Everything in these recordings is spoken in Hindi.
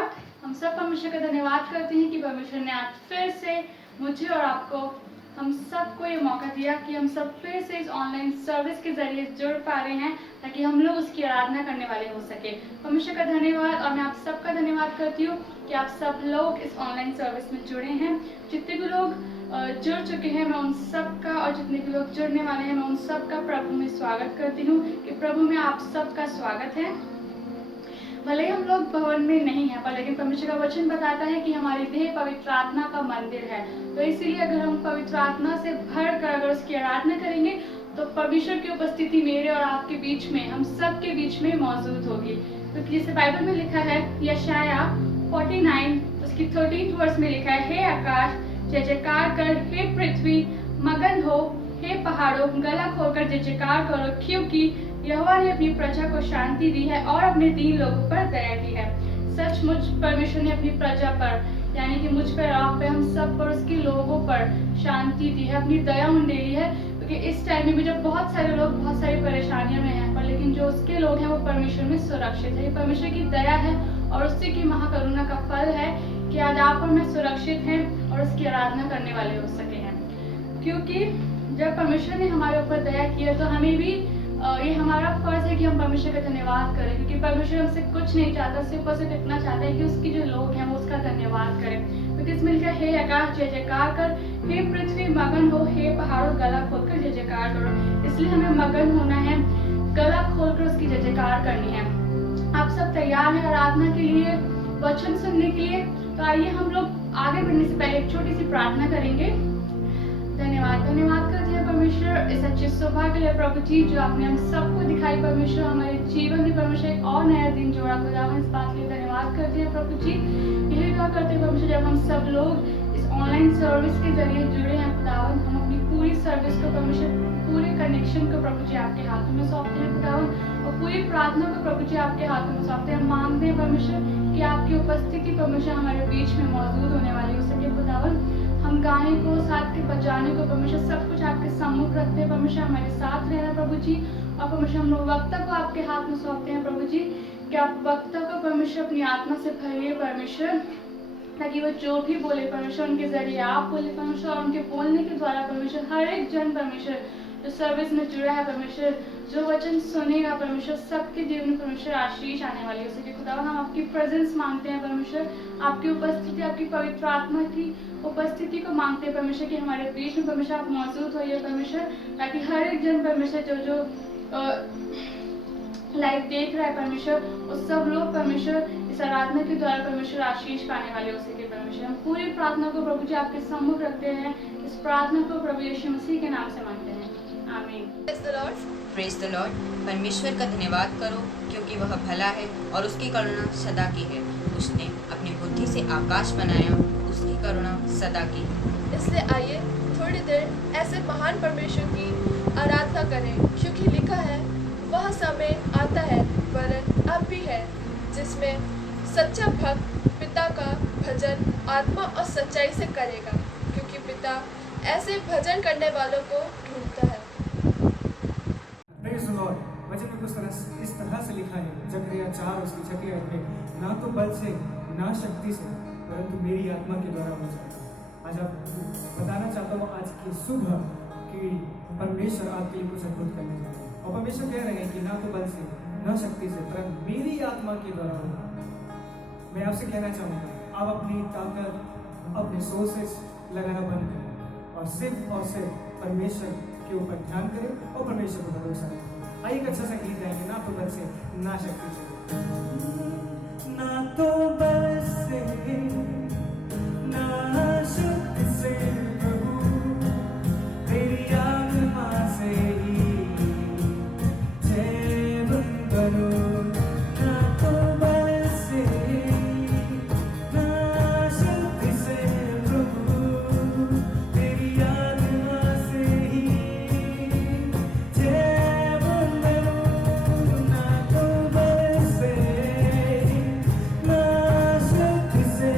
लॉर्ड। हम सब परमेश्वर का धन्यवाद करते हैं कि परमेश्वर ने आज फिर से मुझे और आपको हम सबको ये मौका दिया कि हम सब फिर से इस ऑनलाइन सर्विस के जरिए जुड़ पा रहे हैं ताकि हम लोग उसकी आराधना करने वाले हो सके। परमेश्वर का धन्यवाद। और मैं आप सबका धन्यवाद करती हूँ कि आप सब लोग इस ऑनलाइन सर्विस में जुड़े हैं। जितने भी लोग जुड़ चुके हैं मैं उन सब का, और जितने भी लोग जुड़ने वाले हैं मैं उन सब का प्रभु में स्वागत करती हूँ कि प्रभु में आप सबका स्वागत है। भले ही हम लोग भवन में नहीं हैं, पर लेकिन परमेश्वर का वचन बताता है कि हमारी देह पवित्र आत्मा का मंदिर है। तो इसीलिए अगर हम पवित्र आत्मा से भर कर अगर उसकी आराधना करेंगे तो परमेश्वर की उपस्थिति मेरे और आपके बीच में, हम सब के बीच में मौजूद होगी। तो जैसे बाइबल में लिखा है यशाया 49 उसकी 13th वर्स में लिखा है, हे आकाश जय जयकार कर, हे पृथ्वी मगन हो, हे पहाड़ों गला खोलकर जय जयकार करो, क्योंकि यहोवा ने अपनी प्रजा को शांति दी है और अपने दीन लोगों पर दया की है। सचमुच परमेश्वर ने अपनी प्रजा पर, यानी कि मुझ पर, आप पे, हम सब पर, उसके लोगों पर शांति दी है, अपनी दया उंडेली है। क्योंकि इस टाइम में भी जब बहुत सारे लोग बहुत सारी परेशानियों में हैं, पर लेकिन जो उसके लोग हैं वो परमेश्वर में सुरक्षित है। ये परमेश्वर की दया है और उससे की महाकरुणा का फल है कि आज आप और मैं सुरक्षित हैं और उसकी आराधना करने वाले हो सके हैं। क्योंकि जब परमेश्वर ने हमारे ऊपर दया किया तो हमें भी ये हमारा फर्ज है कि हम परमेश्वर का धन्यवाद करें। क्योंकि परमेश्वर हमसे कुछ नहीं चाहता, सिर्फ और सिर्फ इतना चाहता है कि उसकी जो लोग हैं वो उसका धन्यवाद करें। क्योंकि इसमें लिखा है, हे आकाश जय जयकार कर, हे पृथ्वी मगन हो, हे पहाड़ों गला खोलकर जय जयकार करो। इसलिए हमें मगन होना है, गला खोलकर उसकी जय जयकार करनी है। आप सब तैयार हैं आराधना के लिए, वचन सुनने के लिए? तो आइए हम लोग आगे बढ़ने से पहले एक छोटी सी प्रार्थना करेंगे। धन्यवाद करते हैं परमेश्वर इस अच्छे सौभाग्य के लिए प्रभु जी, जो आपने हम सबको दिखाई परमेश्वर, हमारे जीवन में परमेश्वर एक और नया दिन जोड़ा। खुदावन इस बात के लिए धन्यवाद करते हैं प्रभु जी। यही दुआ करते हैं परमेश्वर, जब हम सब लोग इस ऑनलाइन सर्विस के जरिए जुड़े हैं खुदावन, हम अपनी पूरी सर्विस को परमेश्वर, पूरे कनेक्शन को प्रभु जी आपके हाथों में सौंपते हैं खुदावन, और पूरी प्रार्थना को प्रभु जी आपके हाथों में सौंपते हैं। मांगते हैं परमेश्वर कि आपकी उपस्थिति परमेश्वर हमारे बीच में मौजूद होने वाली हो सके खुदावन। हम गाने को, साथ के बजाने को परमेश्वर सब कुछ आपके सम्मुख रखते हैं परमेश्वर, हमारे साथ रहना प्रभु जी। और परमेश्वर हम लोग वक्ता को आपके हाथ में सौंपते हैं प्रभु जी, कि आप वक्ता को परमेश्वर अपनी आत्मा से भरिए परमेश्वर, ताकि वो जो भी बोले परमेश्वर उनके जरिए आप बोले परमेश्वर, और उनके बोलने के द्वारा परमेश्वर हर एक जन परमेश्वर जो सर्विस में जुड़ा है परमेश्वर, जो वचन सुनेगा परमेश्वर, सबके जीवन में परमेश्वर आशीष आने वाली हो सके खुदा। हम आपकी प्रेजेंस मांगते हैं परमेश्वर, आपकी उपस्थिति, आपकी पवित्र आत्मा की उपस्थिति को मांगते हैं परमेश्वर कि हमारे बीच में परमेश्वर आप मौजूद होइए परमेश्वर, ताकि हर एक जन परमेश्वर जो लाइव देख रहा है परमेश्वर, उस सब लोग परमेश्वर इस आराधना के द्वारा परमेश्वर आशीष पाने वाले हो सके परमेश्वर। हम पूरी प्रार्थना को प्रभु जी आपके सम्मुख रखते हैं। इस प्रार्थना को प्रभु यीशु मसीह के नाम से मांगते हैं, आमीन। Praise the Lord. परमेश्वर का धन्यवाद करो, क्योंकि वह भला है और उसकी करुणा सदा की है। उसने अपनी बुद्धि से आकाश बनाया, उसकी करुणा सदा की है। इसलिए आइए थोड़ी देर ऐसे महान परमेश्वर की आराधना करें, क्योंकि लिखा है, वह समय आता है वरन अब भी है, जिसमें सच्चा भक्त पिता का भजन आत्मा और सच्चाई से करेगा, क्योंकि पिता ऐसे भजन करने वालों को ढूंढता है। Praise the Lord. वचन में कुछ इस तरह से लिखा है, जकरिया 4 उसकी 6 आयत में, ना तो बल से ना शक्ति से परंतु मेरी आत्मा के द्वारा हो जाएगा। आज आप बताना चाहता हूँ आज की सुबह कि परमेश्वर आपके लिए कुछ अद्भुत करने जा रहे हैं, और परमेश्वर कह रहे हैं कि ना तो बल से ना शक्ति से परंतु मेरी आत्मा के द्वारा होगा। मैं आपसे कहना चाहूँगा, आप अपनी ताकत, अपने सोर्सेस लगाना बंद करें और सिर्फ परमेश्वर के ऊपर ध्यान करें और परमेश्वर को भरोसा रखें। आइए एक अच्छा सा गीत गाएंगे, ना तो बल से ना शक्ति से। ना तो बल से ना शक्ति से प्रभु, तेरी आत्मा से ही जीवन बनो। ना तो बल से ना शक्ति से प्रभु, तेरी आत्मा से ही जीवन बनो। ना तो बल से ना शक्ति से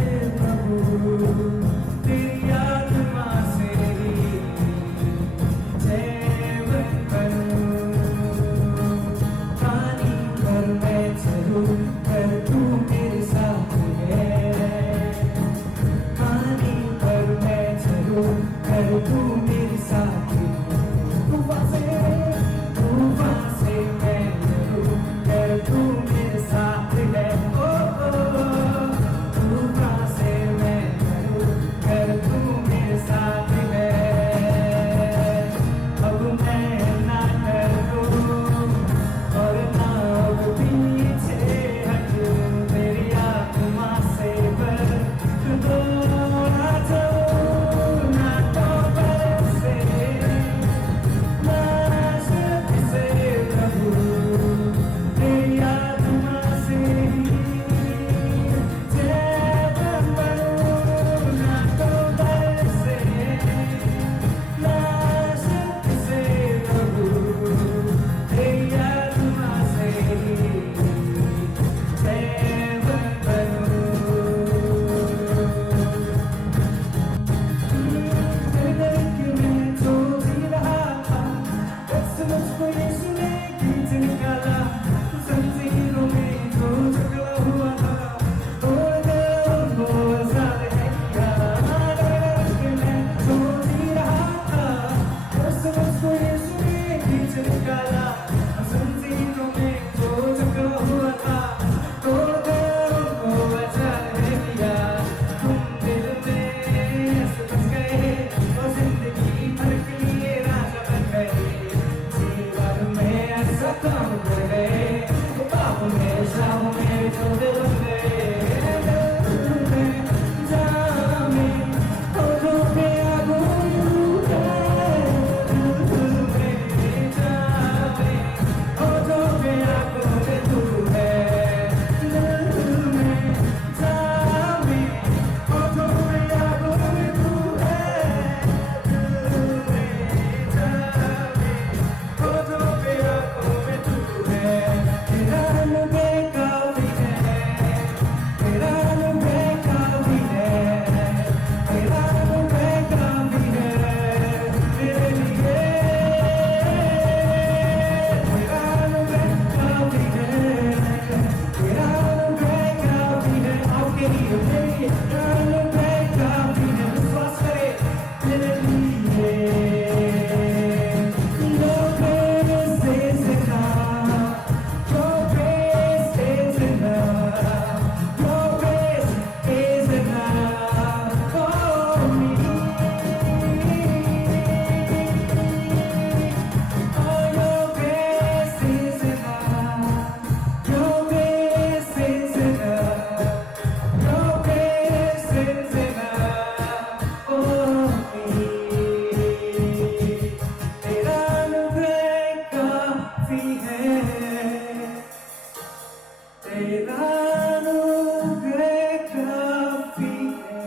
तेरा अनुग्रह काफी है।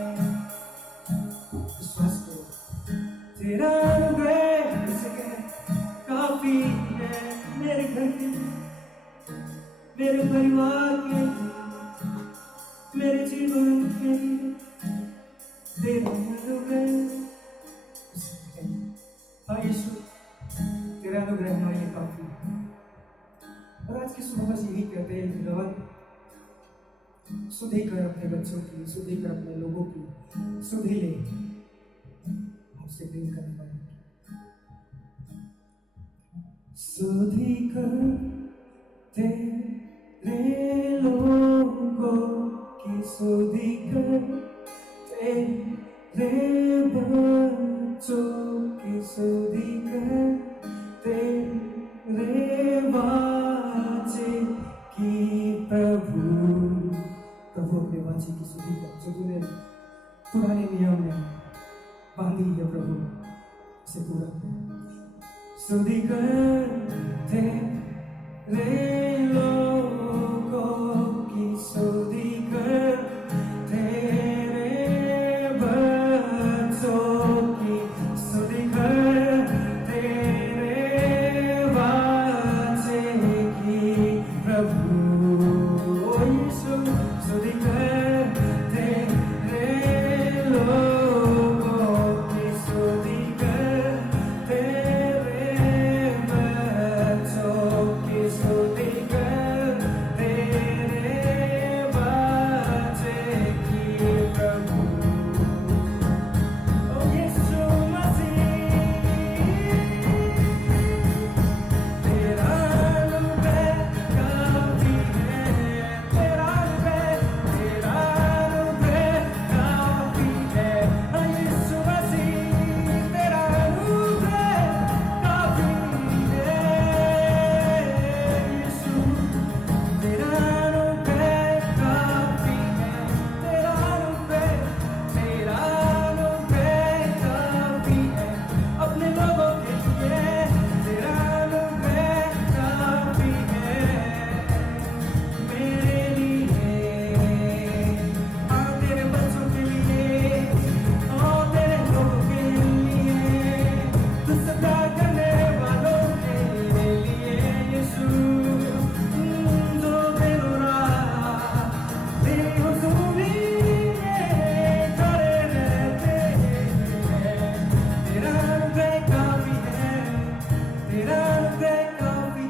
विश्वास करो, तेरा अनुग्रह काफी है मेरे घर के लिए, मेरे परिवार के लिए, मेरे जीवन के लिए। तेरा अनुग्रह, हाँ यीशु, तेरा अनुग्रह हमारे लिए काफी है। और आज की सुबह बस यही कहते हैं कि लॉर्ड, सुधी कर अपने बच्चों की, सुधी कर अपने लोगों की, सुधी ले आपसे प्रेम करने वाले की। सुधी कर तेरे लोगों की, सुधी कर तेरे बच्चों की, सुधी कर तेरे वाचे की प्रभु। प्रभु अपने वाचे की सुधी कर, जो तूने पुराने नियम में बांधी है प्रभु, उसे पूरा कर। सुधी कर तेरे लोगों की, सुधी कर तेरे बच्चों की, सुधी कर तेरे वाचे की प्रभु। ओ यीशु, सुधी कर तेरे लोगों की, सुधी कर तेरे बच्चों की, सुधी कर तेरे वाचे की प्रभु। ओ यीशु मसीह, तेरा अनुग्रह काफी है, तेरा अनुग्रह काफी है। हाँ यीशु मसीह, तेरा अनुग्रह काफी है। यीशु, तेरा अनुग्रह काफी है, तेरा अनुग्रह काफी है अपने लोगों के लिए। तेरा अनुग्रह काफी है मेरे लिए, हाँ तेरे बच्चों के लिए, और तेरे लोगों के लिए, तुझसे प्यार करने वालों के लिए। यीशु, जो दिनों रात तेरी हुजूरी में खड़े रहते हैं। तेरा अनुग्रह काफी है, तेरा अनुग्रह काफी,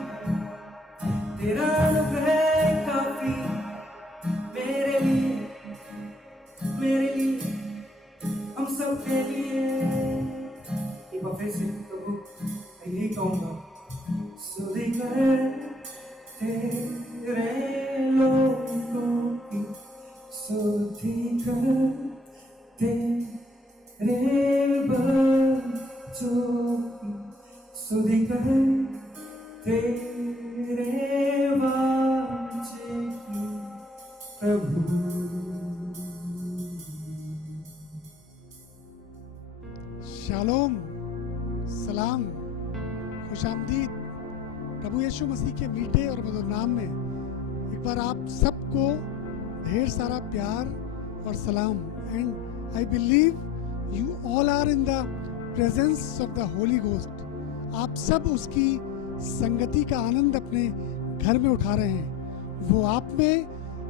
तेरा अनुग्रह काफी मेरे लिए, हम सब के लिए। एक बार फिर से प्रभु मैं यही कहूँगा, सुधी कर तेरे लोगों की, सुधी कर तेरे बच्चों की, सुधी कर तेरे वाचे की प्रभु। शालोम, सलाम, खुशामदीद प्रभु यीशु मसीह के मीठे और मधुर नाम में एक बार आप सबको ढेर सारा प्यार और सलाम। And I believe you all are in the presence of the holy ghost. आप सब उसकी संगति का आनंद अपने घर में उठा रहे हैं। वो आप में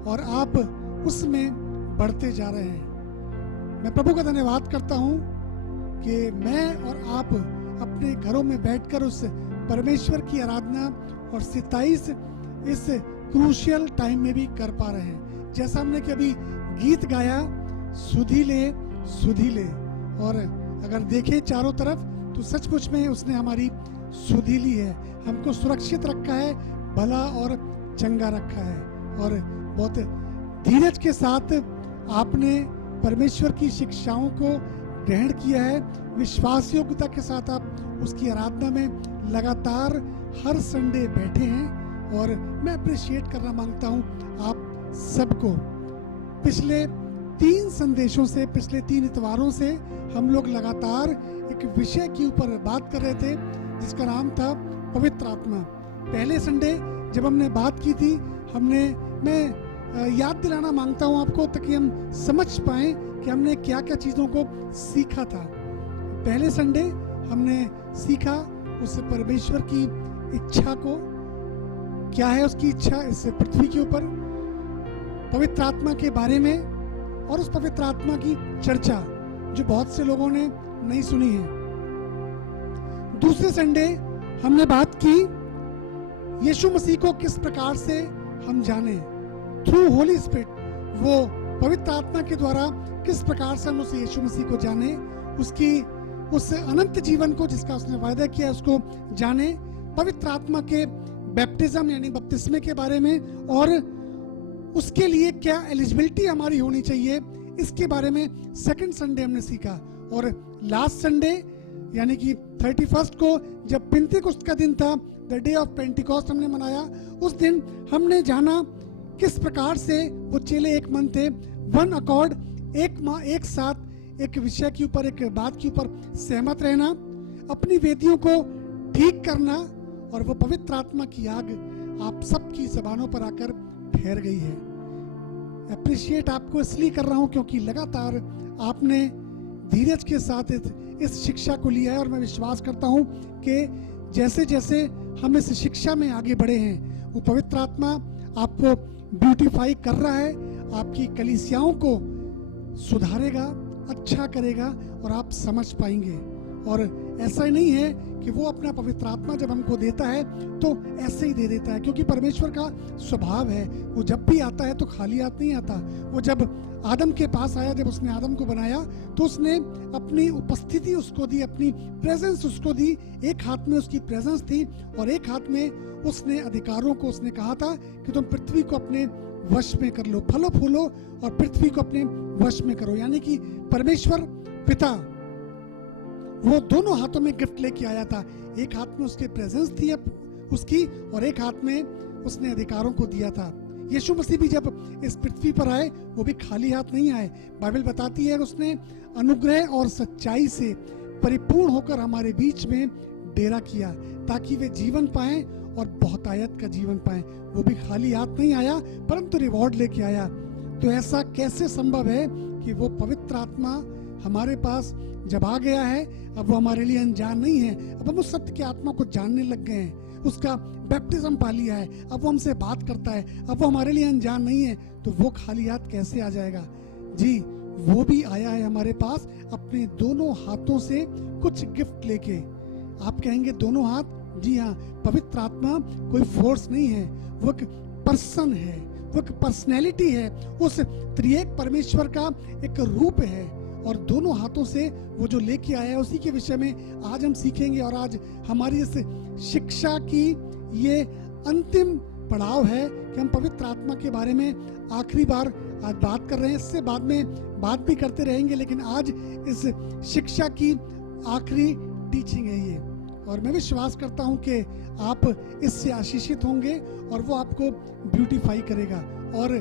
और आप उसमें बढ़ते जा रहे हैं। मैं प्रभु का धन्यवाद करता हूँ कि मैं और आप अपने घरों में बैठकर उस परमेश्वर की आराधना और 27 इस क्रूशियल टाइम में भी कर पा रहे हैं। जैसा हमने कभी गीत गाया, सुधी ले, और अगर देखें चारों तरफ तो सचमुच में उसने हमारी सुधी ली है, हमको सुरक्षित रखा है, भला और चंगा रखा है। और बहुत धीरज के साथ आपने परमेश्वर की शिक्षाओं को ग्रहण किया है। विश्वास योग्यता के साथ आप उसकी आराधना में लगातार हर संडे बैठे हैं और मैं अप्रिशिएट करना मांगता हूं आप सबको। पिछले 3 संदेशों से, पिछले 3 इतवारों से हम लोग लगातार एक विषय के ऊपर बात कर रहे थे जिसका नाम था पवित्र आत्मा। पहले संडे जब हमने बात की थी, हमने मैं याद दिलाना मांगता हूँ आपको, ताकि हम समझ पाएं कि हमने क्या क्या चीज़ों को सीखा था। पहले संडे हमने सीखा उस परमेश्वर की इच्छा को, क्या है उसकी इच्छा इस पृथ्वी के ऊपर, पवित्र आत्मा के बारे में, और उस पवित्र आत्मा की चर्चा जो बहुत से लोगों ने नहीं सुनी है। दूसरे संडे हमने बात की यीशु मसीह को किस प्रकार से हम जाने, थ्रू होली स्पिरिट, वो पवित्र आत्मा के द्वारा किस प्रकार से हम उस यीशु मसीह को जाने, उसकी उस अनंत जीवन को जिसका उसने वायदा किया उसको जाने, पवित्र आत्मा के बैप्टिज्म यानी बपतिस्मे के बारे में, और उसके लिए क्या एलिजिबिलिटी हमारी होनी चाहिए, इसके बारे में सेकंड संडे हमने सीखा। और लास्ट संडे यानी कि 31 को जब पिंतेकुस्त का दिन था, द डे ऑफ पेंटिकॉस्ट हमने मनाया, उस दिन हमने जाना किस प्रकार से वो चेले एक मन थे, वन अकॉर्ड, एक साथ एक विषय के ऊपर, एक बात के ऊपर सहमत रहना, अपनी वेदियों को ठीक करना, और वो पवित्र आत्मा की आग आप सबकी जबानों पर आकर ठहर गई है। अप्रिशिएट आपको इसलिए कर रहा हूं क्योंकि लगातार आपने धीरज के साथ इस शिक्षा को लिया है, और मैं विश्वास करता हूं कि जैसे जैसे हम इस शिक्षा में आगे बढ़े हैं, वो पवित्र आत्मा आपको ब्यूटीफाई कर रहा है, आपकी कलीसियाओं को सुधारेगा, अच्छा करेगा, और आप समझ पाएंगे। और ऐसा नहीं है कि वो अपना पवित्र आत्मा जब हमको देता है तो ऐसे ही दे देता है, क्योंकि परमेश्वर का स्वभाव है, वो जब भी आता है तो खाली हाथ नहीं आता। वो जब आदम के पास आया, जब उसने आदम को बनाया, तो उसने अपनी उपस्थिति उसको दी, अपनी प्रेजेंस उसको दी। एक हाथ में उसकी प्रेजेंस थी और एक हाथ में उसने अधिकारों को उसने कहा था कि तुम पृथ्वी को अपने वश में कर लो, फलो फूलो और पृथ्वी को अपने वश में करो। यानी कि परमेश्वर पिता वो दोनों हाथों में गिफ्ट लेके आया था, एक हाथ में उसकी प्रेजेंस थी उसकी, और एक हाथ में उसने अधिकारों को दिया था। यीशु मसीह भी जब इस पृथ्वी पर आए, वो भी खाली हाथ नहीं आए। बाइबल बताती है उसने अनुग्रह और सच्चाई से परिपूर्ण होकर हमारे बीच में डेरा किया, ताकि वे जीवन पाएं और बहुतायत का जीवन पाएं। वो भी खाली हाथ नहीं आया, परंतु रिवॉर्ड लेके आया। तो ऐसा कैसे संभव है कि वो पवित्र आत्मा हमारे पास जब आ गया है, अब वो हमारे लिए अनजान नहीं है, अब हम उस सत्य की आत्मा को जानने लग गए हैं, उसका बैप्टिज्म पा लिया है, अब वो हमसे बात करता है, अब वो हमारे लिए अनजान नहीं है, तो वो खाली हाथ कैसे आ जाएगा? जी, वो भी आया है हमारे पास अपने दोनों हाथों से कुछ गिफ्ट लेके। आप कहेंगे दोनों हाथ? जी हाँ, पवित्र आत्मा कोई फोर्स नहीं है, वो एक पर्सन है, वो एक पर्सनैलिटी है, उस त्रिएक परमेश्वर का एक रूप है, और दोनों हाथों से वो जो लेके आया है उसी के विषय में आज हम सीखेंगे। और आज हमारी इस शिक्षा की ये अंतिम पड़ाव है कि हम पवित्र आत्मा के बारे में आखिरी बार आज बात कर रहे हैं। इससे बाद में बात भी करते रहेंगे, लेकिन आज इस शिक्षा की आखिरी टीचिंग है ये, और मैं विश्वास करता हूं कि आप इससे आशीषित होंगे और वो आपको ब्यूटीफाई करेगा। और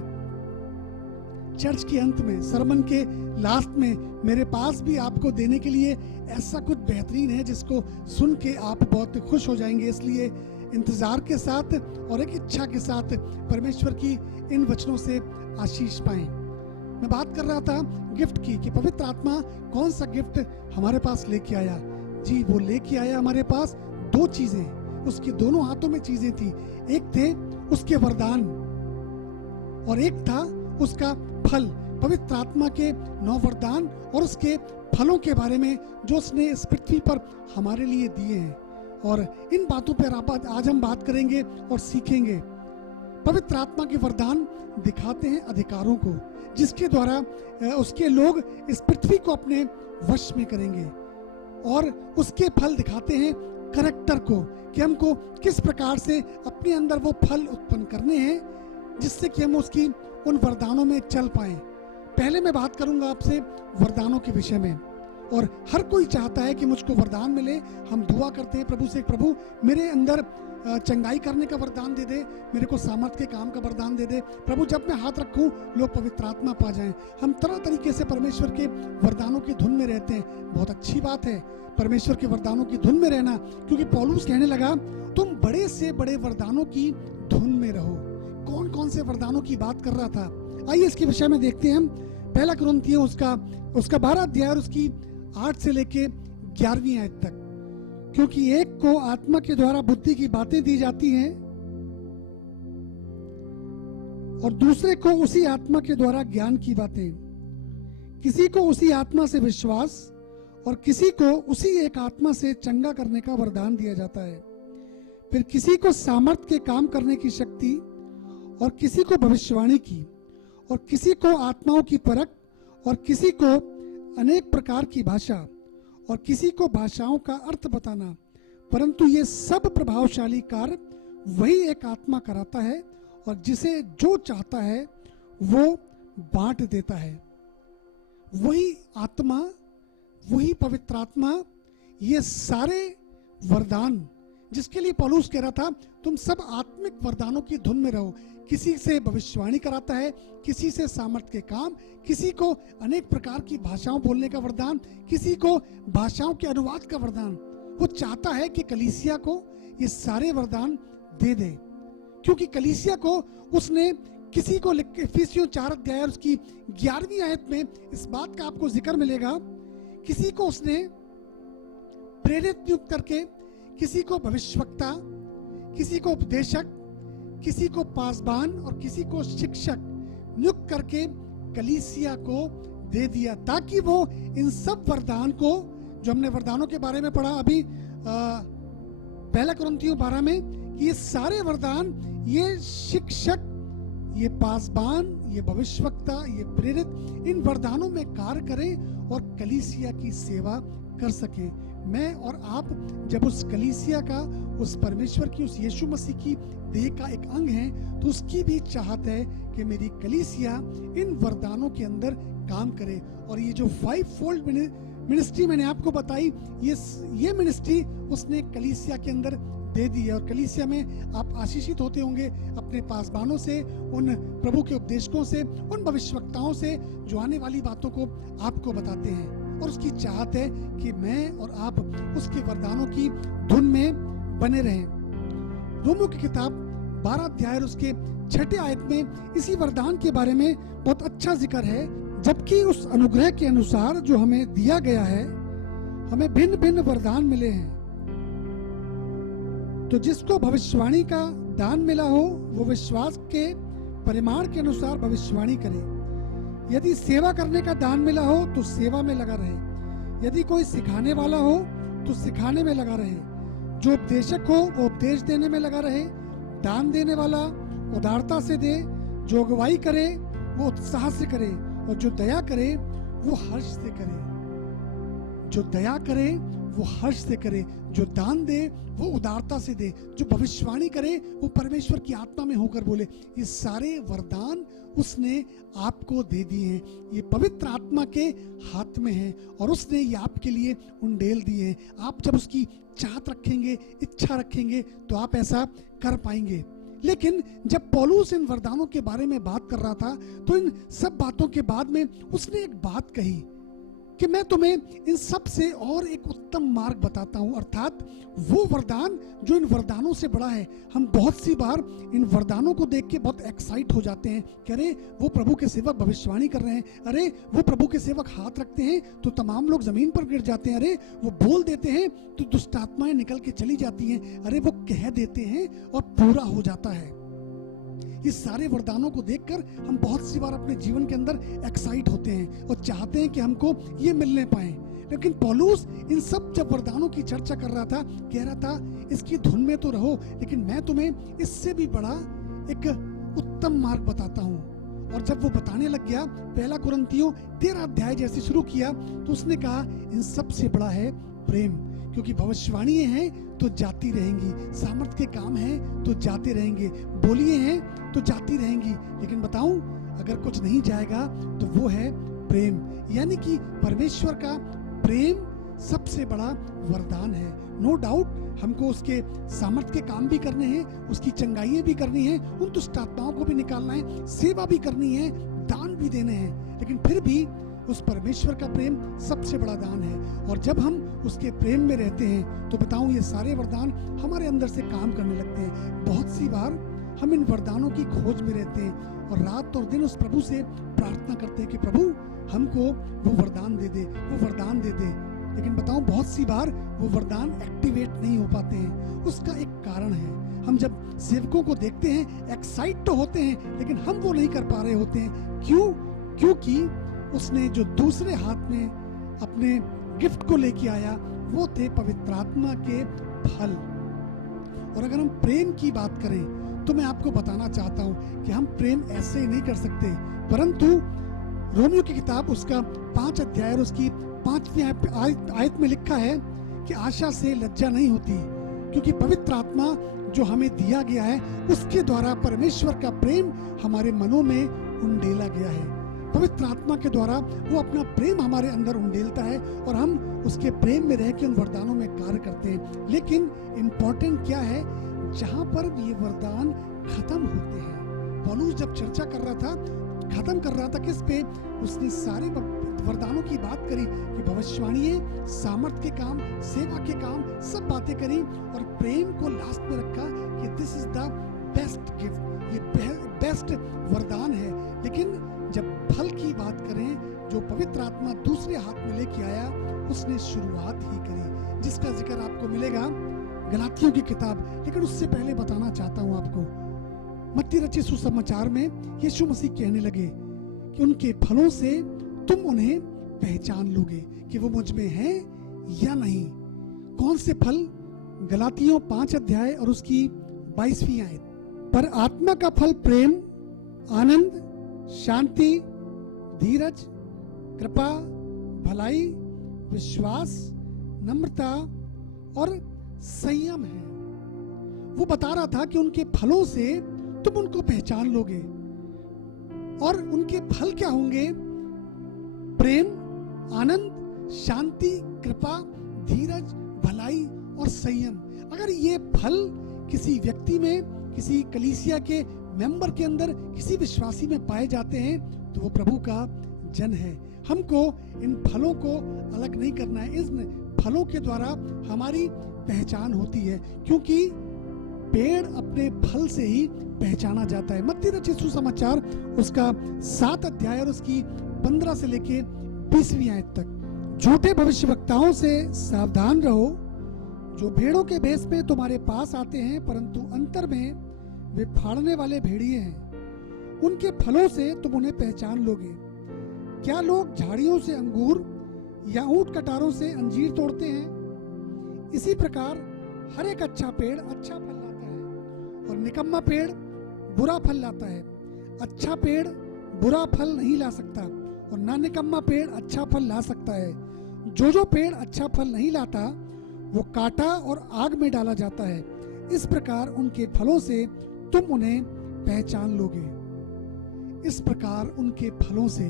चर्च के अंत में, सरमन के लास्ट में मेरे पास भी आपको देने के लिए ऐसा कुछ बेहतरीन है जिसको सुन के आप बहुत खुश हो जाएंगे। इसलिए इंतजार के साथ और एक इच्छा के साथ परमेश्वर की इन वचनों से आशीष पाएं। मैं बात कर रहा था गिफ्ट की, कि पवित्र आत्मा कौन सा गिफ्ट हमारे पास लेके आया। जी, वो लेके आया हमारे पास दो चीजें, उसके दोनों हाथों में चीजें थी। एक थे उसके वरदान और एक था उसका फल। पवित्र आत्मा के 9 वरदान और उसके फलों के बारे में जो उसने इस पृथ्वी पर हमारे लिए दिए हैं, और इन बातों पर आज हम बात करेंगे और सीखेंगे। पवित्र आत्मा के वरदान दिखाते हैं अधिकारों को, जिसके द्वारा उसके लोग इस पृथ्वी को अपने वश में करेंगे, और उसके फल दिखाते हैं करैक्टर को, कि हमको किस प्रकार से अपने अंदर वो फल उत्पन्न करने हैं जिससे कि हम उसकी उन वरदानों में चल पाएं। पहले मैं बात करूंगा आपसे वरदानों के विषय में, और हर कोई चाहता है कि मुझको वरदान मिले। हम दुआ करते हैं प्रभु से, प्रभु मेरे अंदर चंगाई करने का वरदान दे दे, मेरे को सामर्थ के काम का वरदान दे दे, प्रभु जब मैं हाथ रखूं लोग पवित्र आत्मा पा जाएं। हम तरह तरीके से परमेश्वर के वरदानों की धुन में रहते हैं। बहुत अच्छी बात है परमेश्वर के वरदानों की धुन में रहना, क्योंकि पौलुस कहने लगा तुम बड़े से बड़े वरदानों की धुन में रहो। कौन कौन से वरदानों की बात कर रहा था। आइए इसके विषय में देखते हैं हम। पहला कुरिन्थियों उसका 12 अध्याय और उसकी 8 से लेके 11वीं आयत तक। क्योंकि एक को आत्मा के द्वारा बुद्धि की बातें दी जाती हैं और दूसरे को उसी आत्मा के द्वारा ज्ञान की बातें। किसी को उसी आत्मा से विश्वास और किसी को उसी एक आत्मा से चंगा करने का वरदान दिया जाता है। फिर किसी को सामर्थ के काम करने की शक्ति और किसी को भविष्यवाणी की और किसी को आत्माओं की परख और किसी को अनेक प्रकार की भाषा और किसी को भाषाओं का अर्थ बताना। परंतु ये सब प्रभावशाली कार्य वही एक आत्मा कराता है और जिसे जो चाहता है वो बांट देता है। वही आत्मा, वही पवित्र आत्मा, ये सारे वरदान जिसके लिए पौलुस कह रहा था तुम सब आत्मिक वरदानों की धुन में रहो। किसी से भविष्यवाणी कराता है, किसी से सामर्थ के काम, किसी को अनेक प्रकार की भाषाओं बोलने का वरदान, किसी को भाषाओं के अनुवाद का वरदान। वो चाहता है कि कलीसिया को ये सारे वरदान दे दे, क्योंकि कलीसिया को उसने किसी को इफिसियों 4 अध्याय और उसकी 11वीं आयत में इस बात का आपको जिक्र मिलेगा। किसी को उसने प्रेरित नियुक्त करके, किसी को भविष्यवक्ता, किसी को उपदेशक, किसी को पासबान और किसी को शिक्षक नियुक्त करके कलीसिया को दे दिया, ताकि वो इन सब वरदान को, जो हमने वरदानों के बारे में पढ़ा अभी पहला कुरिन्थियों 12 में, कि ये सारे वरदान, ये शिक्षक, ये पासबान, ये भविष्यवक्ता, ये प्रेरित, इन वरदानों में कार्य करें और कलीसिया की सेवा कर सकें। मैं और आप जब उस कलीसिया का, उस परमेश्वर की, उस यीशु मसीह की देह का एक अंग हैं, तो उसकी भी चाहत है कि मेरी कलीसिया इन वरदानों के अंदर काम करे। और ये जो 5 फोल्ड मिनिस्ट्री मैंने आपको बताई, ये मिनिस्ट्री उसने कलीसिया के अंदर दे दी है। और कलीसिया में आप आशीषित होते होंगे अपने पासबानों से, उन प्रभु के उपदेशकों से, उन भविष्यवक्ताओं से जो आने वाली बातों को आपको बताते हैं। और उसकी चाहत है कि मैं और आप उसके वरदानों की धुन में बने रहें। रोमियो की किताब 12 अध्याय और उसके 6 आयत में इसी वरदान के बारे में बहुत अच्छा जिक्र है। जबकि उस अनुग्रह के अनुसार जो हमें दिया गया है, हमें भिन्न भिन्न वरदान मिले हैं। तो जिसको भविष्यवाणी का दान मिला हो वो विश्वास के परिमाण के अनुसार भविष्यवाणी करे। यदि सेवा करने का दान मिला हो तो सेवा में लगा रहे। यदि कोई सिखाने वाला हो तो सिखाने में लगा रहे। जो उपदेशक हो वो उपदेश देने में लगा रहे। दान देने वाला उदारता से दे। जो अगुवाई करे वो उत्साह से करे। और जो दया करे वो हर्ष से करे। जो दया करे वो हर्ष से करे। जो दान दे वो उदारता से दे। जो भविष्यवाणी करे वो परमेश्वर की आत्मा में होकर बोले। ये सारे वरदान उसने आपको दे दिए हैं। ये पवित्र आत्मा के हाथ में है और उसने ये आपके लिए उंडेल दिए हैं। आप जब उसकी चाहत रखेंगे, इच्छा रखेंगे, तो आप ऐसा कर पाएंगे। लेकिन जब पौलुस इन वरदानों के बारे में बात कर रहा था, तो इन सब बातों के बाद में उसने एक बात कही कि मैं तुम्हें इन सब से और एक उत्तम मार्ग बताता हूं, अर्थात वो वरदान जो इन वरदानों से बड़ा है। हम बहुत सी बार इन वरदानों को देख के बहुत एक्साइट हो जाते हैं कि अरे वो प्रभु के सेवक भविष्यवाणी कर रहे हैं, अरे वो प्रभु के सेवक हाथ रखते हैं तो तमाम लोग जमीन पर गिर जाते हैं, अरे वो बोल देते हैं तो दुष्ट आत्माएं निकल के चली जाती हैं, अरे वो कह देते हैं और पूरा हो जाता है। इस सारे वरदानों को देखकर हम बहुत सी बार अपने जीवन के अंदर एक्साइट होते हैं और चाहते हैं कि हमको ये मिलने पाए। लेकिन पौलुस इन सब जब वरदानों की चर्चा कर रहा था, कह रहा था इसकी धुन में तो रहो, लेकिन मैं तुम्हें इससे भी बड़ा एक उत्तम मार्ग बताता हूँ। और जब वो बताने लग गया, पहला कुरिन्थियों 13 अध्याय जैसे शुरू किया, तो उसने कहा इन सब से बड़ा है प्रेम। क्योंकि भविष्यवाणी हैं तो जाती रहेंगी, सामर्थ के काम हैं तो जाते रहेंगे, बोलिए हैं तो जाती रहेंगी, लेकिन बताऊं अगर कुछ नहीं जाएगा तो वो है प्रेम। यानी कि परमेश्वर का प्रेम सबसे बड़ा वरदान है। नो डाउट हमको उसके सामर्थ के काम भी करने हैं, उसकी चंगाइयां भी करनी है, उन दुष्ट आत्माओं को भी निकालना है, सेवा भी करनी है, दान भी देने हैं, लेकिन फिर भी उस परमेश्वर का प्रेम सबसे बड़ा दान है। और जब हम उसके प्रेम में रहते हैं तो बताऊं ये सारे वरदान हमारे अंदर से काम करने लगते हैं। बहुत सी बार हम इन वरदानों की खोज में रहते हैं और रात और दिन उस प्रभु से प्रार्थना करते हैं कि प्रभु हमको वो वरदान दे दे, वो वरदान दे दे। लेकिन बताऊं, बहुत सी बार वो वरदान एक्टिवेट नहीं हो पाते हैं। उसका एक कारण है, हम जब सेवकों को देखते हैं एक्साइट तो होते हैं, लेकिन हम वो नहीं कर पा रहे होते हैं। क्यों? क्योंकि उसने जो दूसरे हाथ में अपने गिफ्ट को लेके आया वो थे पवित्र आत्मा के फल। और अगर हम प्रेम की बात करें तो मैं आपको बताना चाहता हूं कि हम प्रेम ऐसे ही नहीं कर सकते, परंतु रोमियो की किताब उसका 5 अध्याय और उसकी 5वीं आयत में लिखा है कि आशा से लज्जा नहीं होती, क्योंकि पवित्र आत्मा जो हमें दिया गया है उसके द्वारा परमेश्वर का प्रेम हमारे मनों में उंडेला गया है। पवित्र आत्मा के द्वारा वो अपना प्रेम हमारे अंदर उंडेलता है और हम उसके प्रेम में रह के उन वरदानों में कार्य करते हैं। लेकिन इम्पोर्टेंट क्या है, जहां पर ये वरदान खत्म होते हैं। पौलुस जब चर्चा कर रहा था, खत्म कर रहा था किस पे, उसने सारे वरदानों की बात करी कि भविष्यवाणी, सामर्थ के काम, सेवा के काम, सब बातें करी और प्रेम को लास्ट में रखा कि this is the best gift, ये बेस्ट वरदान है। लेकिन जब फल की बात करें, जो पवित्र आत्मा दूसरे हाथ में लेके आया, उसने शुरुआत ही करी, जिसका जिक्र आपको मिलेगा गलातियों की किताब। लेकिन उससे पहले बताना चाहता हूं आपको, मत्ती रचित सुसमाचार में यीशु मसीह कहने लगे कि उनके फलों से तुम उन्हें पहचान लोगे कि वो मुझ में हैं या नहीं। कौन से फल? गलातियों 5 अध्याय और उसकी 22वीं आयत। पर आत्मा का फल प्रेम, आनंद, शांति, धीरज, कृपा, भलाई, विश्वास, नम्रता और संयम है। वो बता रहा था कि उनके फलों से तुम उनको पहचान लोगे। और उनके फल क्या होंगे? प्रेम, आनंद, शांति, कृपा, धीरज, भलाई और संयम। अगर ये फल किसी व्यक्ति में, किसी कलीसिया के मेंबर के अंदर, किसी विश्वासी में पाए जाते हैं तो वो प्रभु का जन है। हमको इन फलों को अलग नहीं करना है। इन फलों के द्वारा हमारी पहचान होती है, क्योंकि पेड़ अपने फल से ही पहचाना जाता है। मत्ती रचित सुसमाचार उसका 7 अध्याय और उसकी 15 से लेके 20वीं आयत तक। झूठे भविष्यवक्ताओं से सावधान रहो, जो भेड़ों के भेष में तुम्हारे पास आते हैं, परंतु अंतर में वे फाड़ने वाले भेड़िए हैं। उनके फलों से तुम उन्हें पहचान लोगे। क्या लोग झाड़ियों से अंगूर या ऊंट कटारों से अंजीर तोड़ते हैं? इसी प्रकार हर एक अच्छा पेड़ अच्छा फल लाता है और निकम्मा पेड़ बुरा फल लाता है। अच्छा पेड़ बुरा फल नहीं ला सकता और ना निकम्मा पेड़ अच्छा फल ला सकता है। जो पेड़ अच्छा फल नहीं लाता वो काटा और आग में डाला जाता है। इस प्रकार उनके फलों से तुम उन्हें पहचान लोगे। इस प्रकार उनके फलों से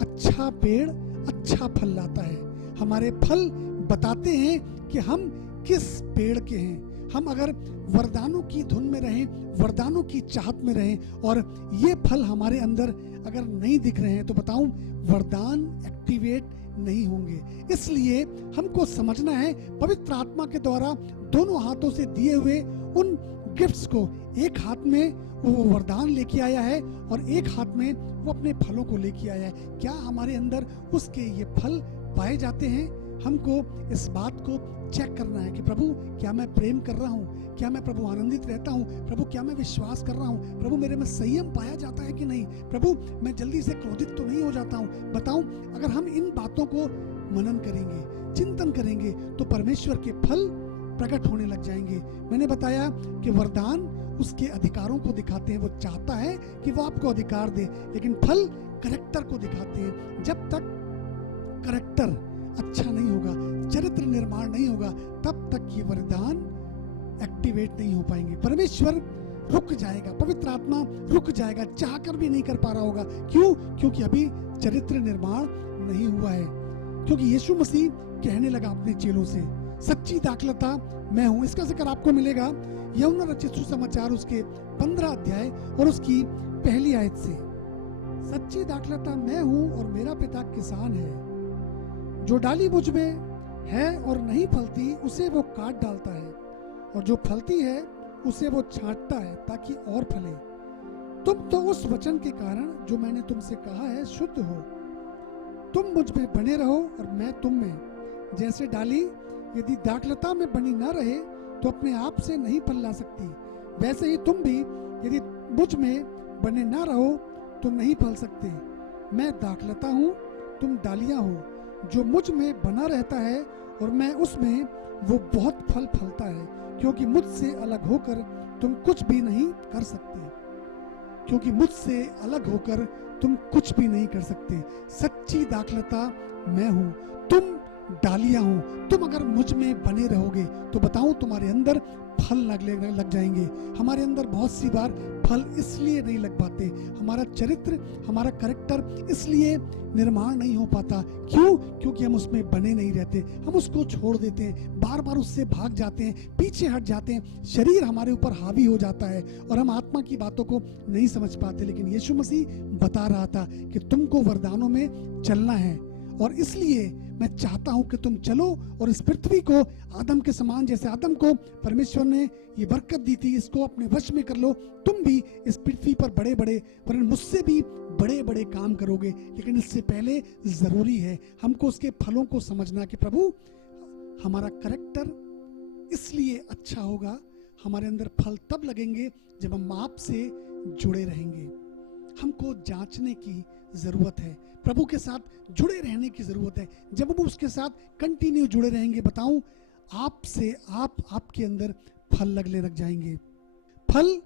अच्छा पेड़ अच्छा फल लाता है। हमारे फल बताते हैं कि हम किस पेड़ के हैं। हम अगर वरदानों की धुन में रहें, वरदानों की चाहत में रहें और ये फल हमारे अंदर अगर नहीं दिख रहे हैं तो बताऊं, वरदान एक्टिवेट नहीं होंगे। इसलिए हमको समझना है, पवित्र आत्मा के द्वारा दोनों हाथों से दिए हुए उन गिफ्ट्स को, एक हाथ में वो वरदान लेके आया है और एक हाथ में वो अपने फलों को लेके आया है। क्या हमारे अंदर उसके ये फल पाए जाते हैं? हमको इस बात को चेक करना है कि प्रभु क्या मैं प्रेम कर रहा हूँ, क्या मैं प्रभु आनंदित रहता हूँ, प्रभु क्या मैं विश्वास कर रहा हूँ, प्रभु मेरे में संयम पाया जाता है कि नहीं, प्रभु मैं जल्दी से क्रोधित तो नहीं हो जाता हूँ। बताऊं, अगर हम इन बातों को मनन करेंगे, चिंतन करेंगे तो परमेश्वर के फल प्रकट होने लग जाएंगे। मैंने बताया कि वरदान उसके अधिकारों को दिखाते हैं। वो चाहता है कि वो आपको अधिकार दे, लेकिन फल करैक्टर को दिखाते हैं। जब तक करैक्टर अच्छा नहीं होगा, चरित्र निर्माण नहीं होगा, तब तक ये वरदान एक्टिवेट नहीं हो पाएंगे। परमेश्वर रुक जाएगा, पवित्र आत्मा रुक जाएगा, चाहकर भी नहीं कर पा रहा होगा। क्यों? क्योंकि अभी चरित्र निर्माण नहीं हुआ है। क्योंकि यीशु मसीह कहने लगा अपने चेलों से, सच्ची दाखलता मैं हूं। इसका जिक्र आपको मिलेगा यूहन्ना रचित सुसमाचार उसके 15 अध्याय और उसकी पहली आयत से। सच्ची दाखलता मैं हूं और मेरा पिता किसान है। जो डाली मुझ में है और नहीं फलती उसे वो काट डालता है, और जो फलती है उसे वो छांटता है ताकि और फले। तुम तो उस वचन के कारण जो मैंने तुमसे कहा है शुद्ध हो। तुम मुझ में बने रहो और मैं तुम में। जैसे डाली यदि दाखलता में बनी न रहे तो अपने आप से नहीं फल ला सकती, वैसे ही तुम भी यदि मुझ में बने न रहो तो नहीं फल सकते। मैं दाखलता हूँ, तुम डालियाँ हो। जो मुझ में बना रहता है और मैं उसमें, वो बहुत फल फलता है, क्योंकि मुझसे अलग होकर तुम कुछ भी नहीं कर सकते। क्योंकि मुझसे अलग होकर तुम कुछ भी नहीं कर सकते। सच्ची दाखलता मैं हूँ, तुम डालियां हो। तुम अगर मुझ में बने रहोगे तो बताऊं तुम्हारे अंदर फल लग जाएंगे। हमारे अंदर बहुत सी बार फल इसलिए नहीं लग पाते, हमारा चरित्र, हमारा करैक्टर इसलिए निर्माण नहीं हो पाता। क्यों? क्योंकि हम उसमें बने नहीं रहते, हम उसको छोड़ देते हैं, बार बार उससे भाग जाते हैं, पीछे हट जाते हैं। शरीर हमारे ऊपर हावी हो जाता है और हम आत्मा की बातों को नहीं समझ पाते। लेकिन यीशु मसीह बता रहा था कि तुमको वरदानों में चलना है, और इसलिए मैं चाहता हूं कि तुम चलो और इस पृथ्वी को आदम के समान, जैसे आदम को परमेश्वर ने ये बरकत दी थी, इसको अपने वश में कर लो। तुम भी इस पृथ्वी पर बड़े बड़े, पर मुझसे भी बड़े बड़े काम करोगे। लेकिन इससे पहले जरूरी है हमको उसके फलों को समझना कि प्रभु हमारा करैक्टर इसलिए अच्छा होगा, हमारे अंदर फल तब लगेंगे जब हम आपसे जुड़े रहेंगे। हमको जांचने की जरूरत है, प्रभु के साथ जुड़े रहने की जरूरत है। जब हम उसके साथ कंटिन्यू जुड़े रहेंगे, बताऊं आपसे आपके अंदर फल लगने लग जाएंगे। फल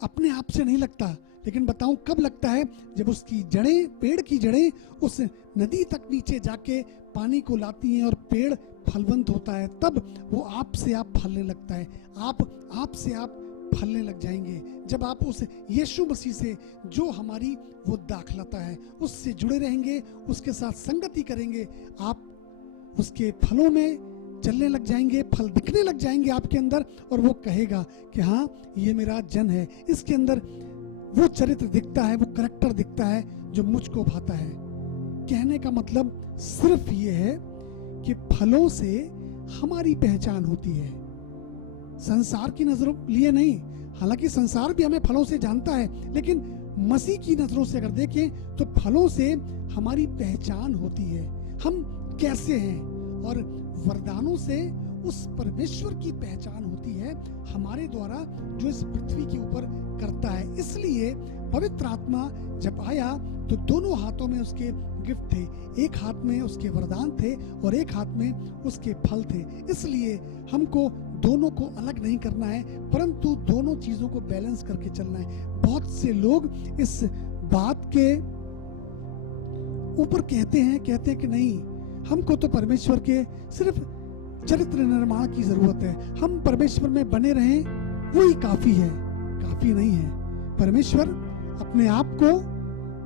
अपने आप से नहीं लगता, लेकिन बताऊं कब लगता है? जब उसकी जड़ें, पेड़ की जड़ें उस नदी तक नीचे जाके पानी को लाती हैं और पेड़ फलवंत होता है, तब वो आपसे आप फलने लगता है। आपसे आप फलने लग जाएंगे जब आप उस यीशु मसीह से, जो हमारी वो दाखलता है, उससे जुड़े रहेंगे, उसके साथ संगति करेंगे। आप उसके फलों में चलने लग जाएंगे, फल दिखने लग जाएंगे आपके अंदर, और वो कहेगा कि हाँ ये मेरा जन है, इसके अंदर वो चरित्र दिखता है, वो करैक्टर दिखता है जो मुझको भाता है। कहने का मतलब सिर्फ ये है कि फलों से हमारी पहचान होती है, संसार की नजरों लिए नहीं। हालांकि संसार भी हमें फलों से जानता है, लेकिन मसीह की नजरों से अगर देखें तो फलों से हमारी पहचान होती है, हम कैसे हैं। और वरदानों से उस परमेश्वर की पहचान होती है हमारे द्वारा, जो इस पृथ्वी के ऊपर करता है। इसलिए पवित्र आत्मा जब आया तो दोनों हाथों में उसके गिफ्ट थे, एक हाथ में उसके वरदान थे और एक हाथ में उसके फल थे। इसलिए हमको दोनों को अलग नहीं करना है, परंतु दोनों चीजों को बैलेंस करके चलना है। बहुत से लोग इस बात के ऊपर कहते हैं कि नहीं, हमको तो परमेश्वर के सिर्फ चरित्र निर्माण की जरूरत है, हम परमेश्वर में बने रहें वही काफी है। काफी नहीं है। परमेश्वर अपने आप को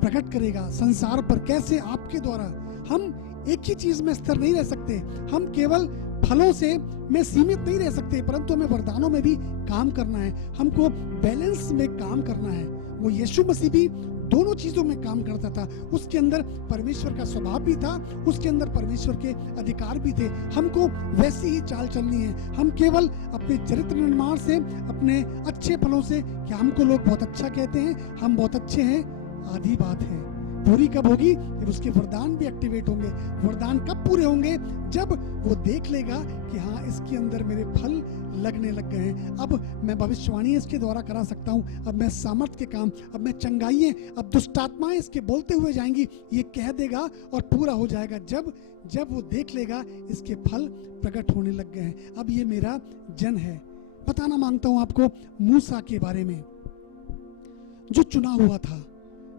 प्रकट करेगा संसार पर कैसे? आपके द्वारा। हम एक ही चीज में स्थिर नहीं रह सकते, हम केवल फलों से में सीमित नहीं रह सकते, परंतु हमें वरदानों में भी काम करना है, हमको बैलेंस में काम करना है। वो यीशु मसीह भी दोनों चीजों में काम करता था। उसके अंदर परमेश्वर का स्वभाव भी था, उसके अंदर परमेश्वर के अधिकार भी थे। हमको वैसी ही चाल चलनी है। हम केवल अपने चरित्र निर्माण से, अपने अच्छे फलों से, क्या हमको लोग बहुत अच्छा कहते हैं, हम बहुत अच्छे हैं, आधी बात है। पूरी कब होगी? जब उसके वरदान भी एक्टिवेट होंगे। वरदान कब पूरे होंगे? जब वो देख लेगा कि हाँ इसके अंदर मेरे फल लगने लग गए हैं। अब मैं भविष्यवाणी इसके द्वारा करा सकता हूँ, अब मैं सामर्थ के काम, अब मैं चंगाइयाँ, अब दुष्टात्माएं इसके बोलते हुए जाएंगी, ये कह देगा और पूरा हो जाएगा। जब वो देख लेगा इसके फल प्रकट होने लग गए हैं, अब ये मेरा जन है। बताना मांगता हूँ आपको मूसा के बारे में, जो चुना हुआ था,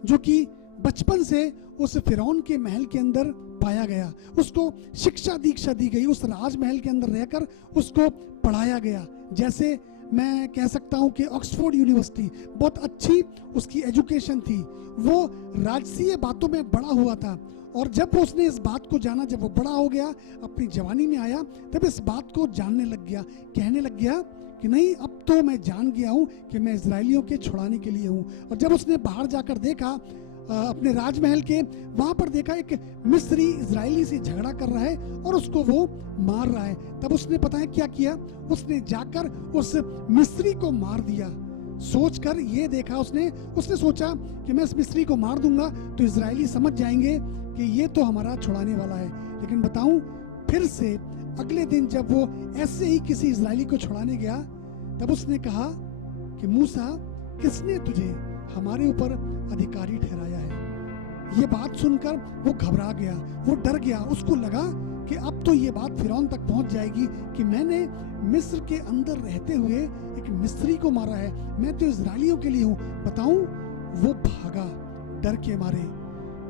जो कि बचपन से उस फिरौन के महल के अंदर पाया गया, उसको शिक्षा दीक्षा दी गई, उस राजमहल के अंदर रहकर उसको पढ़ाया गया। जैसे मैं कह सकता हूं कि ऑक्सफोर्ड यूनिवर्सिटी बहुत अच्छी उसकी एजुकेशन थी, वो राजसीय बातों में बड़ा हुआ था। और जब उसने इस बात को जाना, जब वो बड़ा हो गया, अपनी जवानी में आया, तब इस बात को जानने लग गया, कहने लग गया कि नहीं, अब तो मैं जान गया हूं कि मैं इजराइलियों के छुड़ाने के लिए हूं। और जब उसने बाहर जाकर देखा अपने राजमहल के, वहां पर देखा एक मिस्री इजरायली से झगड़ा कर रहा है और उसको वो मार रहा है। तब उसने पता है क्या किया, उसने जाकर उस मिस्री को मार दिया। सोचकर ये देखा उसने सोचा कि मैं इस मिस्री को मार दूंगा तो इजरायली समझ जाएंगे कि ये तो हमारा छुड़ाने वाला है। लेकिन बताऊं, फिर से अगले दिन जब वो ऐसे ही किसी इजरायली को छुड़ाने गया, तब उसने कहा कि मूसा, किसने तुझे हमारे ऊपर अधिकारी ठहराया है। ये बात सुनकर वो घबरा गया, वो डर गया। उसको लगा कि अब तो ये बात फिरौन तक पहुंच जाएगी कि मैंने मिस्र के अंदर रहते हुए एक मिस्री को मारा है, मैं तो इजरायलियों के लिए हूं। बताऊं, वो भागा डर के मारे।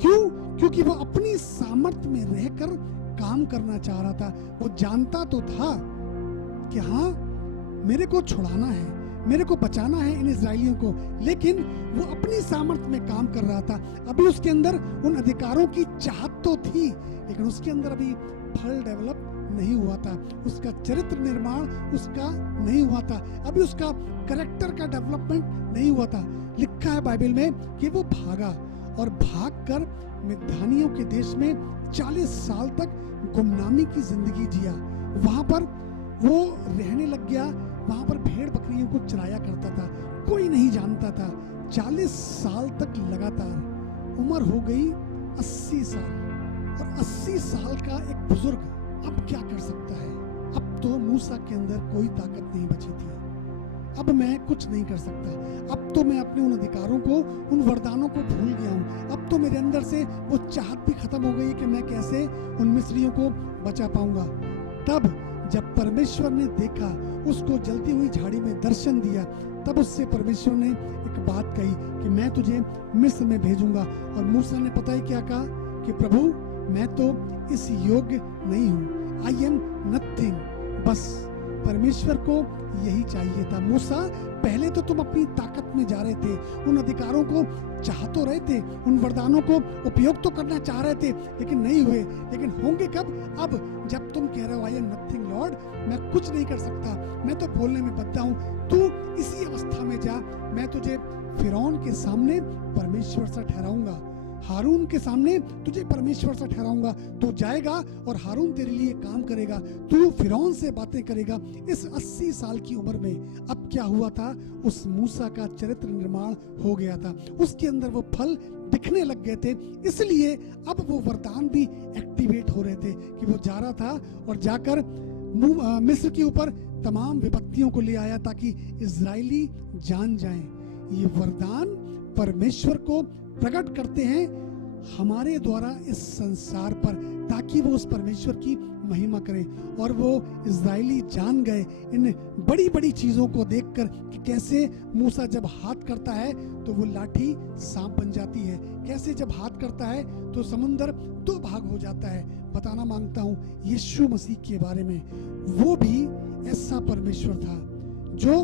क्यों? क्योंकि वो अपनी सामर्थ्य में रहकर काम करना चाह रहा था। वो जानता तो था कि हाँ, मेरे को छुड़ाना है, मेरे को बचाना है इन इजरायलियों को, लेकिन वो अपनी सामर्थ्य में काम कर रहा था। अभी उसके अंदर उन अधिकारों की चाहत तो थी, लेकिन उसके अंदर अभी फल डेवलप नहीं हुआ था, उसका चरित्र निर्माण उसका नहीं हुआ था, अभी उसका कैरेक्टर का डेवलपमेंट नहीं हुआ था। लिखा है बाइबल में कि वो भागा और भागकर मिद्यानियों के देश में 40 साल तक गुमनामी की जिंदगी जिया। वहां पर वो रहने लग गया, वहां पर भेड़ बकरियों को चराया करता था, कोई नहीं जानता था। 40 साल तक लगातार। उम्र हो गई 80 साल, और 80 साल का एक बुजुर्ग अब क्या कर सकता है? अब तो मूसा के अंदर कोई ताकत नहीं बची थी। अब मैं कुछ नहीं कर सकता, अब तो मैं अपने उन अधिकारों को, उन वरदानों को भूल गया हूँ। अब तो मेरे अंदर से वो चाहत भी खत्म हो गई कि मैं कैसे उन मिस्रियों को बचा पाऊंगा। तब जब परमेश्वर ने देखा, उसको जलती हुई झाड़ी में दर्शन दिया, तब उससे परमेश्वर ने एक बात कही कि मैं तुझे मिस्र में भेजूंगा। और मूसा ने पता ही क्या कहा कि प्रभु, मैं तो इस योग्य नहीं हूँ, आई एम नथिंग। बस परमेश्वर को यही चाहिए था। मूसा, पहले तो तुम अपनी ताकत में जा रहे थे, उन अधिकारों को चाह तो रहे थे, उन वरदानों को उपयोग तो करना चाह रहे थे, लेकिन नहीं हुए। लेकिन होंगे कब? अब जब तुम कह रहे हो आई एम नथिंग लॉर्ड, मैं कुछ नहीं कर सकता, मैं तो बोलने में बद्दा हूँ, तू इसी अवस्था में जा, मैं तुझे फिरौन के सामने परमेश्वर से ठहराऊंगा, हारून के सामने तुझे परमेश्वर से ठहराऊंगा। तू जाएगा और हारून तेरे लिए काम करेगा, तू फिरौन से बातें करेगा। इस 80 साल की उम्र में अब क्या हुआ था? उस मूसा का चरित्र निर्माण हो गया था, उसके अंदर वो फल दिखने लग गए थे। इसलिए अब वो वरदान भी एक्टिवेट हो रहे थे कि वो जा रहा था और जाकर मिस्र के ऊपर तमाम विपत्तियों को ले आया ताकि इजरायली जान जाएं। ये वरदान परमेश्वर को प्रकट करते हैं हमारे द्वारा इस संसार पर, ताकि वो उस परमेश्वर की महिमा करें। और वो इजरायली जान गए इन बड़ी बड़ी चीजों को देखकर कि कैसे मूसा जब हाथ करता है तो वो लाठी सांप बन जाती है, कैसे जब हाथ करता है तो समुंदर 2 भाग हो जाता है। बताना मांगता हूँ यीशु मसीह के बारे में, वो भी ऐसा परमेश्वर था जो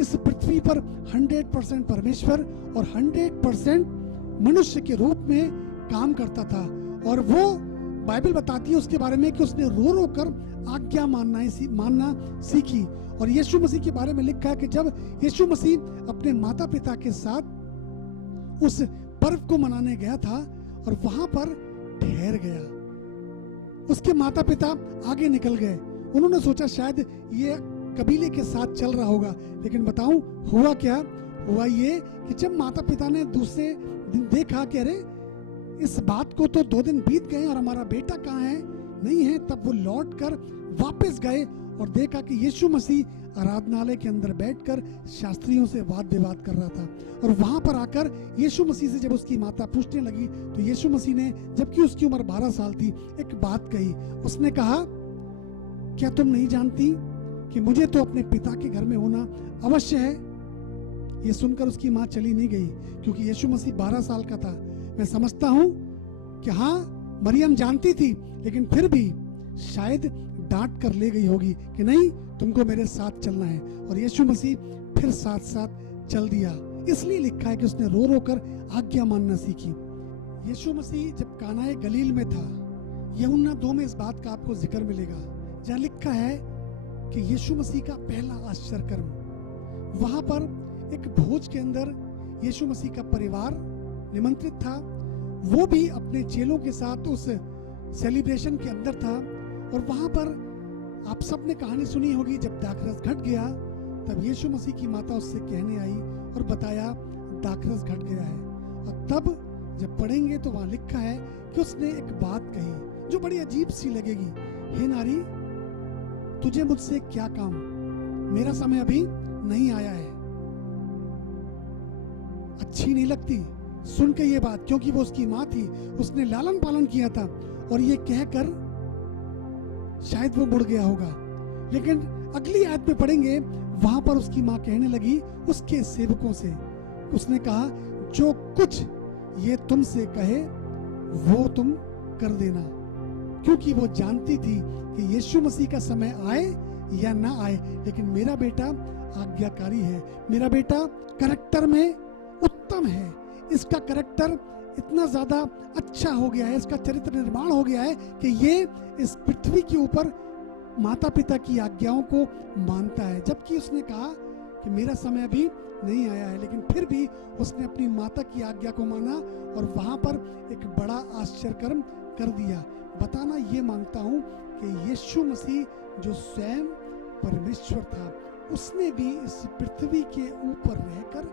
इस पृथ्वी पर 100% परमेश्वर और 100% मनुष्य के रूप में काम करता था। और वो बाइबल बताती है उसके बारे में कि उसने रो रो कर आज्ञा मानना सीखी। और यीशु मसीह के बारे में लिखा है कि जब यीशु मसीह अपने माता पिता के साथ उस पर्व को मनाने गया था और वहां पर ठहर गया, उसके माता पिता आगे निकल गए। उन्होंने सोचा शायद ये कबीले के साथ चल रहा होगा, लेकिन बताऊं हुआ क्या? हुआ ये कि जब माता पिता ने दूसरे दिन देखा कि अरे इस बात को तो 2 दिन बीत गए और हमारा बेटा कहाँ है, नहीं है, तब वो लौट कर वापस गए और देखा कि यीशु मसीह आराधनालय के अंदर बैठकर शास्त्रियों से वाद विवाद कर रहा था। और वहां पर आकर यीशु मसीह से जब उसकी माता पूछने लगी तो यीशु मसीह ने, जबकि उसकी उम्र 12 साल थी, एक बात कही। उसने कहा, क्या तुम नहीं जानती कि मुझे तो अपने पिता के घर में होना अवश्य है? ये सुनकर उसकी माँ चली नहीं गई, क्योंकि यीशु मसीह 12 साल का था। मैं समझता हूं कि हाँ, मरियम जानती थी, लेकिन फिर भी शायद डांट कर ले गई होगी कि नहीं, तुमको मेरे साथ चलना है। और यीशु मसीह फिर साथ साथ चल दिया। इसलिए लिखा है कि उसने रो रो कर आज्ञा मानना सीखी। यीशु मसीह जब कानाए गलील में था, यूहन्ना 2 में इस बात का आपको जिक्र मिलेगा, जहाँ लिखा है कि यीशु मसीह का पहला आश्चर्य कर्म, वहां पर एक भोज के अंदर यीशु मसीह का परिवार निमंत्रित था, वो भी अपने चेलों के साथ उस सेलिब्रेशन के अंदर था। और वहां पर आप सब ने कहानी सुनी होगी, जब दाखरस घट गया तब यीशु मसीह की माता उससे कहने आई और बताया दाखरस घट गया है। और तब जब पढ़ेंगे तो वहां लिखा है कि उसने एक बात कही जो बड़ी अजीब सी लगेगी, हे नारी, तुझे मुझसे क्या काम, मेरा समय अभी नहीं आया है। अच्छी नहीं लगती सुन के ये बात, क्योंकि वो उसकी माँ थी, उसने लालन पालन किया था, और ये कहकर शायद वो मुड़ गया होगा। लेकिन अगली आयत में पढ़ेंगे, वहां पर उसकी माँ कहने लगी उसके सेवकों से, उसने कहा जो कुछ ये तुमसे कहे वो तुम कर देना, क्योंकि वो जानती थी कि यीशु मसीह का समय आए या ना आए, लेकिन मेरा बेटा आज्ञाकारी है, मेरा बेटा कैरेक्टर में उत्तम है, इसका कैरेक्टर इतना ज्यादा अच्छा हो गया है, इसका चरित्र निर्माण हो गया है कि ये इस पृथ्वी के ऊपर माता पिता की आज्ञाओं को मानता है। जबकि उसने कहा कि मेरा समय अभी नहीं आया है, लेकिन फिर भी उसने अपनी माता की आज्ञा को माना और वहां पर एक बड़ा आश्चर्य कर्म कर दिया। बताना ये मांगता हूं कि यीशु मसीह जो स्वयं परमेश्वर था, उसने भी इस पृथ्वी के ऊपर रहकर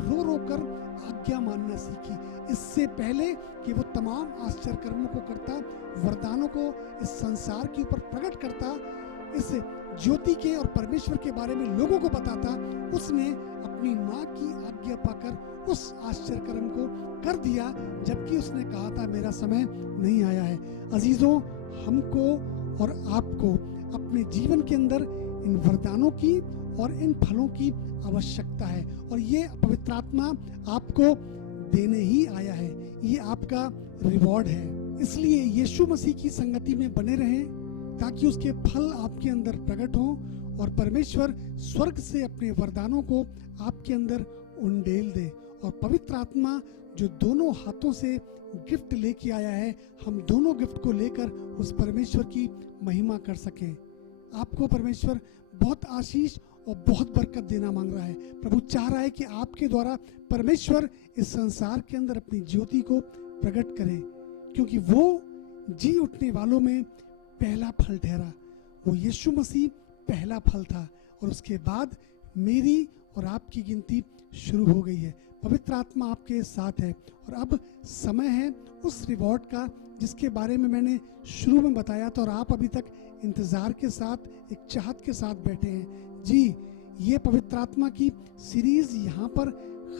रो रो कर आज्ञा मानना सीखी। इससे पहले कि वो तमाम आश्चर्य कर्मों को करता, वरदानों को इस संसार के ऊपर प्रकट करता, इस ज्योति के और परमेश्वर के बारे में लोगों को बताता, उसने अपनी माँ की आज्ञा पाकर उस आश्चर्य कर्म को कर दिया, जबकि उसने कहा था मेरा समय नहीं आया है। अजीजों, हमको और आपको अपने जीवन के अंदर इन वरदानों की और इन फलों की आवश्यकता है, और ये पवित्र आत्मा आपको देने ही आया है, ये आपका रिवॉर्ड है। इसलिए यीशु मसीह की संगति में बने रहें ताकि उसके फल आपके अंदर प्रकट हों और परमेश्वर स्वर्ग से अपने वरदानों को आपके अंदर उंडेल दे, और पवित्र आत्मा जो दोनों हाथों से गिफ्ट लेके आया है, हम दोनों गिफ्ट को लेकर उस परमेश्वर की महिमा कर सकें। आपको परमेश्वर बहुत आशीष और बहुत बरकत देना मांग रहा है। प्रभु चाह रहा है कि आपके द्वारा परमेश्वर इस संसार के अंदर अपनी ज्योति को प्रकट करे, क्योंकि वो जी उठने वालों में पहला फल ठहरा। वो यीशु मसीह पहला फल था, और उसके बाद मेरी और आपकी गिनती शुरू हो गई है। पवित्र आत्मा आपके साथ है, और अब समय है उस रिवॉर्ड का जिसके बारे में मैंने शुरू में बताया था, और आप अभी तक इंतजार के साथ, एक चाहत के साथ बैठे हैं। जी, ये पवित्र आत्मा की सीरीज यहाँ पर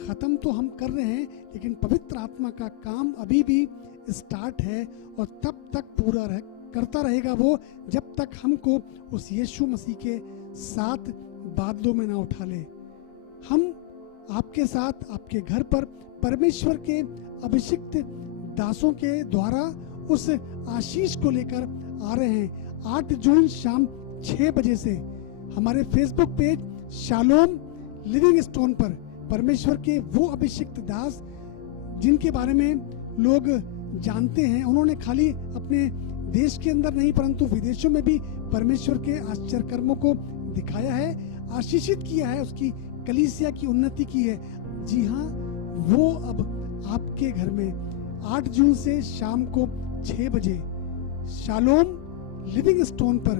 खत्म तो हम कर रहे हैं, लेकिन पवित्र आत्मा का काम अभी भी स्टार्ट है, और तब तक पूरा करता रहेगा वो, जब तक हमको उस यीशु मसीह के साथ बादलों में ना उठा ले। हम आपके साथ आपके घर पर परमेश्वर के अभिषिक्त दासों के द्वारा उस आशीष को लेकर आ रहे हैं। 8 जून शाम 6 बजे से हमारे Facebook page shalom living stone पर परमेश्वर के वो अभिषिक्त दास जिनके बारे में लोग जानते हैं, उन्होंने खाली अपने देश के अंदर नहीं परंतु विदेशों में भी परमेश्वर के आश्चर्य कर्मों को दिखाया है, आशीषित किया है, उसकी कलीसिया की उन्नति की है। जी हाँ, वो अब आपके घर में 8 जून से शाम को 6 बजे शालोम लिविंग स्टोन पर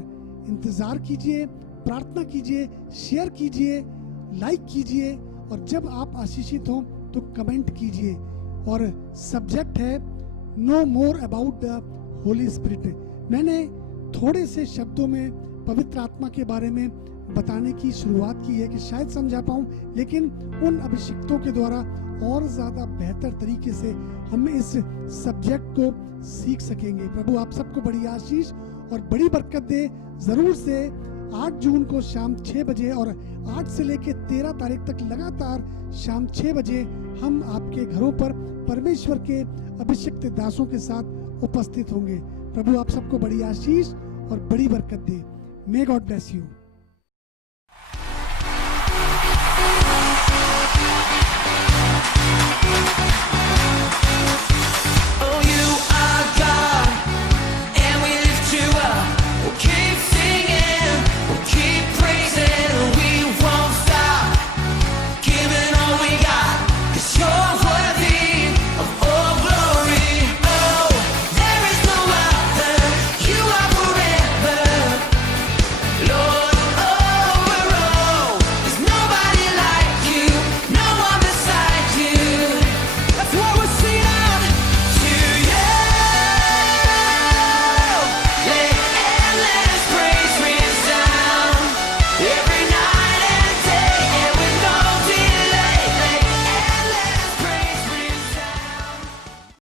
इंतजार कीजिए, प्रार्थना कीजिए, शेयर कीजिए, लाइक कीजिए, और जब आप आशीषित हो तो कमेंट कीजिए। और सब्जेक्ट है know more about the holy spirit. मैंने थोड़े से शब्दों में पवित्र आत्मा के बारे में बताने की शुरुआत की है कि शायद समझा पाऊं, लेकिन उन अभिषिक्तों के द्वारा और ज्यादा बेहतर तरीके से हम इस सब्जेक्ट को सीख सकेंगे। प्रभु आप सबको बड़ी आशीष और बड़ी बरकत दे। जरूर से 8 जून को शाम 6 बजे और 8 से लेकर 13 तारीख तक लगातार शाम 6 बजे हम आपके घरों पर परमेश्वर के अभिषिक्त दासों के साथ उपस्थित होंगे। प्रभु आप सबको बड़ी आशीष और बड़ी बरकत दे। May God bless you.